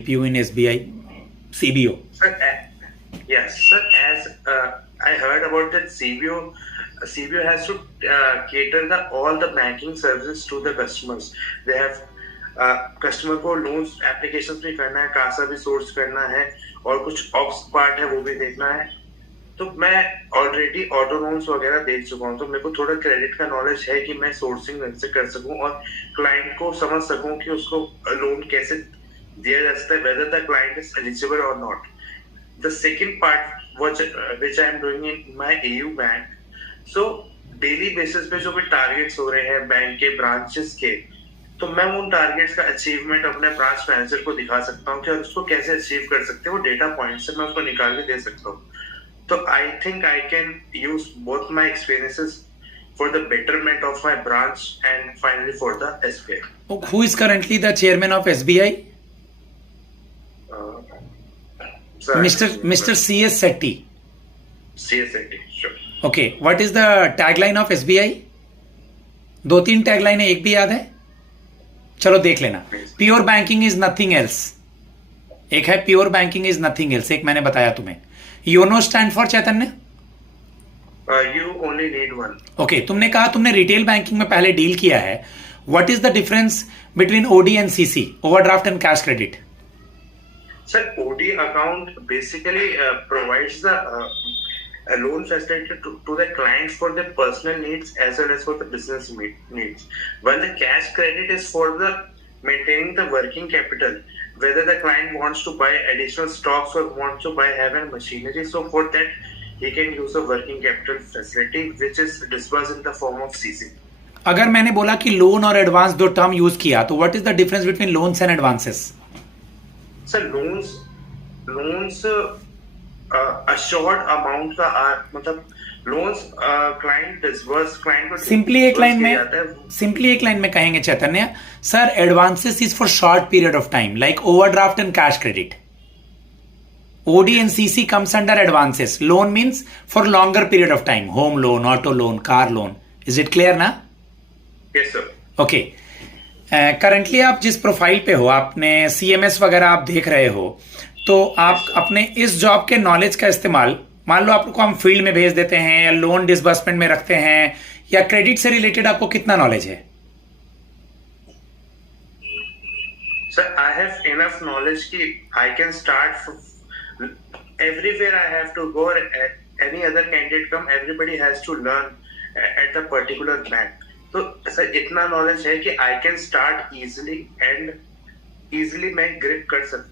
CPO in SBI, CBO. Sir, yes, sir. As I heard about that CBO has to cater all the banking services to the customers. They have customer को loans applications भी करना है, कासा भी source करना है और कुछ ops part है वो भी देखना है। तो मैं ऑलरेडी ऑटो लोन्स वगैरह देख चुका हूँ, तो मेरे को थोड़ा क्रेडिट का नॉलेज है कि मैं सोर्सिंग से कर सकूं और क्लाइंट को समझ सकूं कि उसको लोन कैसे दिया जा सकता है, whether the client is eligible or not. The second part which I am doing in my AU bank, so daily basis पे जो भी टारगेट्स हो रहे हैं बैंक के ब्रांचेस के, तो मैं उन टारगेट्स का अचीवमेंट अपने ब्रांच मैनेजर को दिखा सकता हूँ कि उसको कैसे अचीव कर सकते हैं, वो डेटा पॉइंट से मैं उसको निकाल के दे सकता हूँ। तो I think I can use both my experiences for the betterment of my branch and finally for the SBI. Who is currently the chairman of SBI? Mr. CS Sethi. CS Sethi, sure. Okay, what is the tagline of SBI? 2-3 tagline है, एक भी याद है? चलो देख लेना। Pure banking is nothing else, एक है pure banking is nothing else, एक मैंने बताया तुम्हें। YONO stand for Chaitanya. You only need one. Okay, तुमने कहा तुमने रिटेल बैंकिंग में पहले डील किया है। What is the difference between OD and CC, overdraft and cash credit? Sir, OD account basically provides the a loan facility to the clients for their personal needs as well as for the business needs. While the cash credit is for the maintaining the working capital, whether the client wants to buy additional stocks or wants to buy heavy machinery. So for that, he can use a working capital facility which is disbursed in the form of CC. अगर मैंने बोला कि loan और advance दो term use किया, तो what is the difference between loans and advances? Sir loans assured amount का मतलब loans client disburse client को सिंपली एक लाइन में कहेंगे Chaitanya sir, advances is for short period of time like overdraft and cash credit. OD and CC comes under advances. Loan means for longer period of time, home loan, auto loan, car loan. Is it clear ना? Yes sir. Okay, currently आप जिस profile पे हो, आपने CMS वगैरह आप देख रहे हो, तो आप अपने इस जॉब के नॉलेज का इस्तेमाल, मान लो आपको हम फील्ड में भेज देते हैं या लोन डिसबर्समेंट में रखते हैं या क्रेडिट से रिलेटेड आपको कितना नॉलेज है? Sir I have enough knowledge कि I can start everywhere I have to go, any other candidate come, everybody has to learn at the particular bank. तो सर इतना नॉलेज है कि I can start easily and easily मैं grip कर सकता